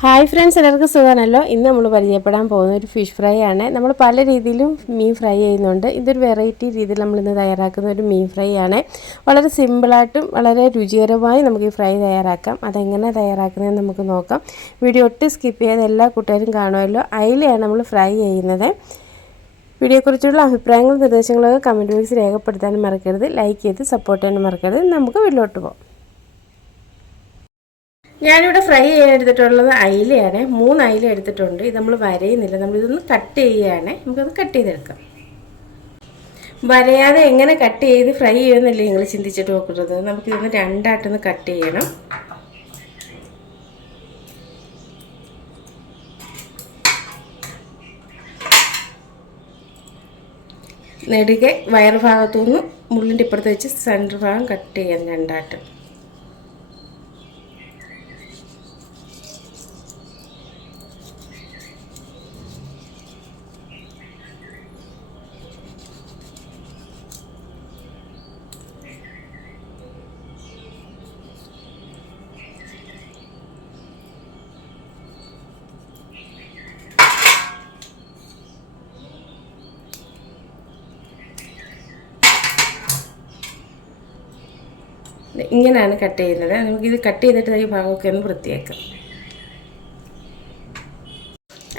Hi friends, എല്ലാവർക്കും സുഖമാണല്ലോ. ഇന്ന് നമ്മൾ പരിചയപ്പെടാൻ പോകുന്ന ഒരു ഫിഷ് ഫ്രൈ ആണ്. നമ്മൾ പല രീതിയിലും മീൻ ഫ്രൈ ചെയ്യുന്നുണ്ട്. ഇതൊരു വെറൈറ്റി രീതിയിൽ നമ്മളിന്ന് തയ്യാറാക്കുന്ന ഒരു മീൻ ഫ്രൈ ആണ്. വളരെ സിമ്പിളായിട്ടും വളരെ രുചികരമായി നമുക്ക് ഈ ഫ്രൈ തയ്യാറാക്കാം. അതെങ്ങനെ തയ്യാറാക്കുന്നതെന്ന് നമുക്ക് നോക്കാം. വീഡിയോ ഒട്ടും സ്കിപ്പ് ചെയ്യാതെ എല്ലാ കൂട്ടുകാരും കാണുമല്ലോ. അയിലയാണ് നമ്മൾ ഫ്രൈ ചെയ്യുന്നത്. വീഡിയോയെക്കുറിച്ചുള്ള അഭിപ്രായങ്ങളും നിർദ്ദേശങ്ങളൊക്കെ കമൻറ്റ് ബോക്സിൽ രേഖപ്പെടുത്താനും മറക്കരുത്. ലൈക്ക് ചെയ്ത് സപ്പോർട്ട് ചെയ്യാനും മറക്കരുത്. നമുക്ക് വീട്ടിലോട്ട് പോകാം. ഞാനിവിടെ ഫ്രൈ ചെയ്യാൻ എടുത്തിട്ടുള്ളത് അയിലയാണ്. 3 അയില എടുത്തിട്ടുണ്ട്. ഇത് നമ്മൾ വരയുന്നില്ല, നമ്മളിതൊന്ന് കട്ട് ചെയ്യുകയാണ്. നമുക്കത് കട്ട് ചെയ്തെടുക്കാം. വരയാതെ എങ്ങനെ കട്ട് ചെയ്ത് ഫ്രൈ ചെയ്യുമെന്നല്ലേ നിങ്ങൾ ചിന്തിച്ചിട്ട് നോക്കുന്നത്. നമുക്കിതൊന്ന് രണ്ടായിട്ടൊന്ന് കട്ട് ചെയ്യണം. നെടുകെ വയറ് ഭാഗത്തുനിന്ന് മുള്ളിൻ്റെ ഇപ്പുറത്ത് വെച്ച് സെൻറ്റർ ഭാഗം കട്ട് ചെയ്യാം രണ്ടായിട്ട്. ഇങ്ങനെയാണ് കട്ട് ചെയ്യുന്നത്. നമുക്കിത് കട്ട് ചെയ്തിട്ട് ഈ ഭാഗമൊക്കെ ഒന്ന് വൃത്തിയാക്കാം.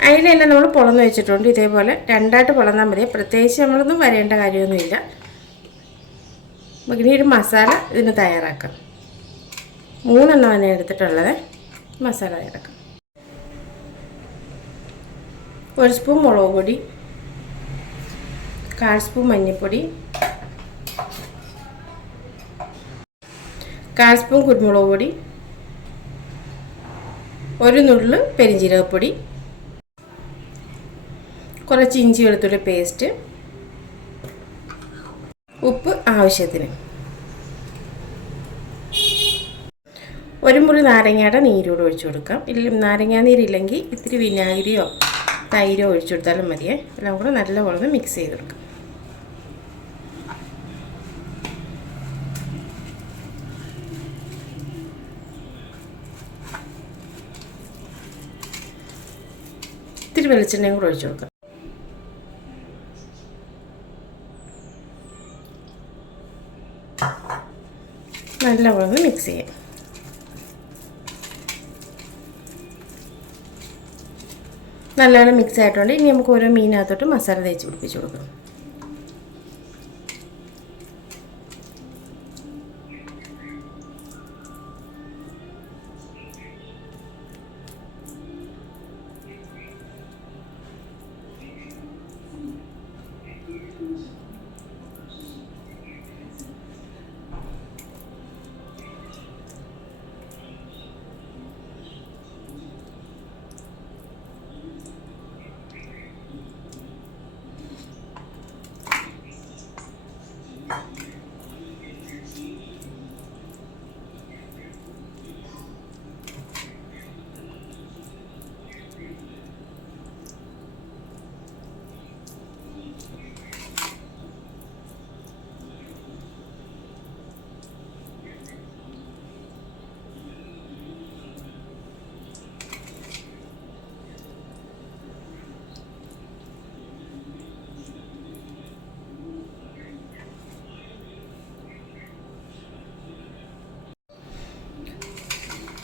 അയിലെല്ലാം നമ്മൾ പൊളന്ന് വെച്ചിട്ടുണ്ട്. ഇതേപോലെ രണ്ടായിട്ട് പൊളന്നാൽ മതി. പ്രത്യേകിച്ച് നമ്മളൊന്നും വരേണ്ട കാര്യമൊന്നുമില്ല. നമുക്കിനി ഒരു മസാല ഇതിന് തയ്യാറാക്കാം. 3 എണ്ണമാണ് എടുത്തിട്ടുള്ളത്. മസാല തയ്യാറാക്കാം. 1 സ്പൂൺ മുളക് പൊടി, 1/4 സ്പൂൺ മഞ്ഞൾപ്പൊടി, 1/4 സ്പൂൺ കുരുമുളക് പൊടി, 1 നുള്ള് പെരിഞ്ജീരകപ്പൊടി, കുറച്ച് ഇഞ്ചി വെളുത്തുള്ളി പേസ്റ്റ്, ഉപ്പ് ആവശ്യത്തിന്, 1 മുറി നാരങ്ങയുടെ നീരോട് ഒഴിച്ചു കൊടുക്കാം. നാരങ്ങാ നീരില്ലെങ്കിൽ ഇത്തിരി വിനാഗിരിയോ തൈരോ ഒഴിച്ചു കൊടുത്താലും മതിയേ. എല്ലാം കൂടെ നല്ലപോലെ മിക്സ് ചെയ്തെടുക്കാം. ഇത്തിരി വെളിച്ചെണ്ണയും കൂടെ ഒഴിച്ചു കൊടുക്കാം. നല്ലപോലെ മിക്സ് ചെയ്യാം. നല്ലപോലെ മിക്സ് ആയിട്ടുണ്ട്. ഇനി നമുക്ക് ഓരോ മീനകത്തോട്ട് മസാല തേച്ച് പിടിപ്പിച്ച് കൊടുക്കാം.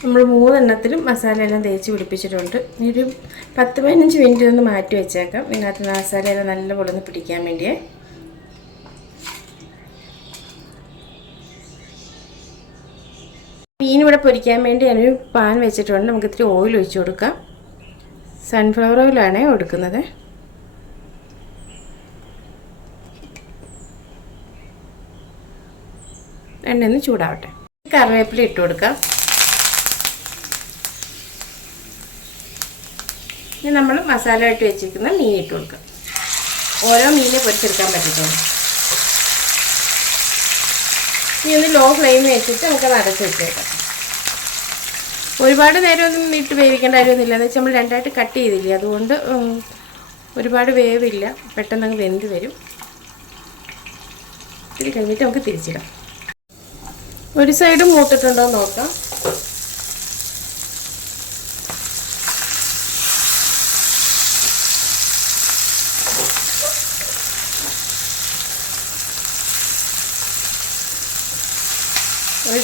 നമ്മൾ 3 എണ്ണത്തിലും മസാലയെല്ലാം തേച്ച് പിടിപ്പിച്ചിട്ടുണ്ട്. ഇനി ഒരു 10-15 മിനിറ്റ് ഒന്ന് മാറ്റി വെച്ചേക്കാം. ഇതിനകത്ത് മസാലയെല്ലാം നല്ലപോലെ ഒന്ന് പിടിക്കാൻ വേണ്ടിയേ. മീൻ ഇവിടെ പൊരിക്കാൻ വേണ്ടി ഞാനൊരു പാൻ വെച്ചിട്ടുണ്ട്. നമുക്ക് ഇത്തിരി ഓയിൽ ഒഴിച്ച് കൊടുക്കാം. സൺഫ്ലവർ ഓയിലാണ് കൊടുക്കുന്നത്. എണ്ണ ഒന്ന് ചൂടാവട്ടെ. കറിവേപ്പില ഇട്ട് കൊടുക്കാം. ഇനി നമ്മൾ മസാല ഇട്ട് വെച്ചിരിക്കുന്ന മീൻ ഇട്ട് കൊടുക്കാം. ഓരോ മീനെ പൊരിച്ചെടുക്കാൻ പറ്റത്തുള്ളൂ. ഇനി ഒന്ന് ലോ ഫ്ലെയിമിൽ വെച്ചിട്ട് നമുക്ക് അടച്ച് വെച്ചേക്കാം. ഒരുപാട് നേരമൊന്നും ഇട്ട് വേവിക്കേണ്ട കാര്യമൊന്നുമില്ല. എന്ന് വെച്ചാൽ നമ്മൾ രണ്ടായിട്ട് കട്ട് ചെയ്തില്ലേ, അതുകൊണ്ട് ഒരുപാട് വേവില്ല, പെട്ടെന്ന് അങ്ങ് വെന്ത് വരും. ഇത് കഴിഞ്ഞിട്ട് നമുക്ക് തിരിച്ചിടാം. ഒരു സൈഡ് മൂത്തിട്ടുണ്ടോ എന്ന് നോക്കാം.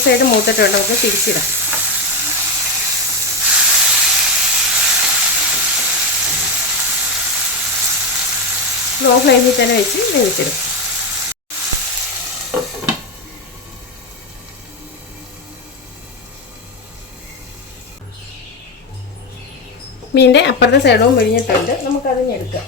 സൈഡ് മൂത്തിട്ടുണ്ട്, നമുക്ക് തിരിച്ചിടാം. ലോ ഫ്ലെയിമിൽ തന്നെ വെച്ച് വേവിച്ചിടും. മീനിൻ്റെ അപ്പുറത്തെ സൈഡും മുരിഞ്ഞിട്ടുണ്ട്, നമുക്കതിന് എടുക്കാം.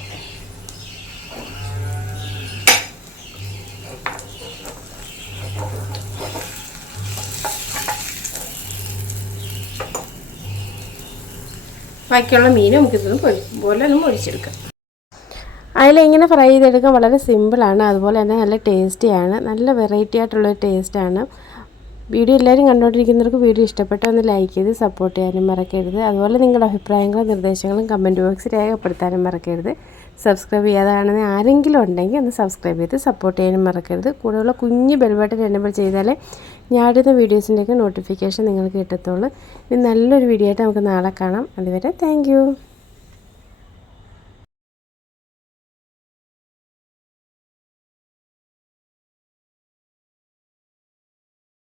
ബാക്കിയുള്ള മീൻ നമുക്കിതൊന്നും പോലെ ഒന്ന് പൊരിച്ചെടുക്കാം. അയില ഇങ്ങനെ ഫ്രൈ ചെയ്തെടുക്കാൻ വളരെ സിമ്പിളാണ്, അതുപോലെ തന്നെ നല്ല ടേസ്റ്റിയാണ്, നല്ല വെറൈറ്റി ആയിട്ടുള്ളൊരു ടേസ്റ്റാണ്. വീഡിയോ എല്ലാവരും കണ്ടുകൊണ്ടിരിക്കുന്നവർക്ക് വീഡിയോ ഇഷ്ടപ്പെട്ടാൽ ഒന്ന് ലൈക്ക് ചെയ്ത് സപ്പോർട്ട് ചെയ്യാനും മറക്കരുത്. അതുപോലെ നിങ്ങളുടെ അഭിപ്രായങ്ങളും നിർദ്ദേശങ്ങളും കമൻറ്റ് ബോക്സിൽ രേഖപ്പെടുത്താനും മറക്കരുത്. സബ്സ്ക്രൈബ് ചെയ്യാതാണെന്ന് ആരെങ്കിലും ഉണ്ടെങ്കിൽ ഒന്ന് സബ്സ്ക്രൈബ് ചെയ്ത് സപ്പോർട്ട് ചെയ്യാനും മറക്കരുത്. കൂടെയുള്ള കുഞ്ഞ് ബെൽ ബട്ടൺ എനേബിൾ ചെയ്താലേ ഞാൻ ഇടുന്ന വീഡിയോസിൻ്റെയൊക്കെ നോട്ടിഫിക്കേഷൻ നിങ്ങൾക്ക് കിട്ടത്തുള്ളൂ. ഇനി നല്ലൊരു വീഡിയോ ആയിട്ട് നമുക്ക് നാളെ കാണാം. അതുവരെ താങ്ക്